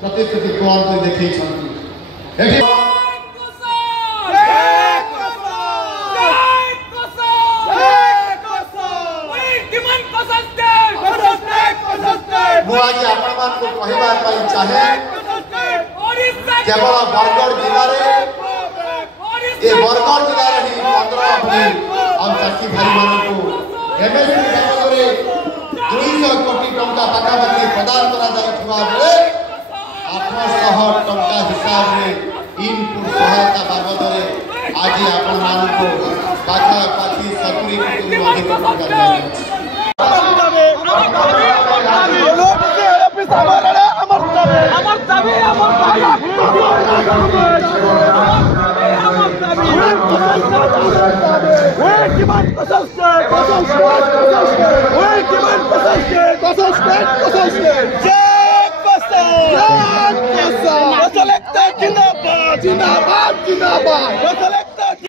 प्रतिश्रुति कुआंत देखी मुझे आपण को कहवाई चाहे केवल बरगढ़ जिले में ये बरगढ़ जिले ही 15 अप्रैल और चाषी भाई मान को एमएसपी बाबद 200 कोटी टंका पाखापाखि प्रदान कर 800 टंका हिसाब से इनपुट सहायता बाबद आज आपण को पाखापाखि 70 कोटी अधिक टंका जिंदाबाद जिंदाबाद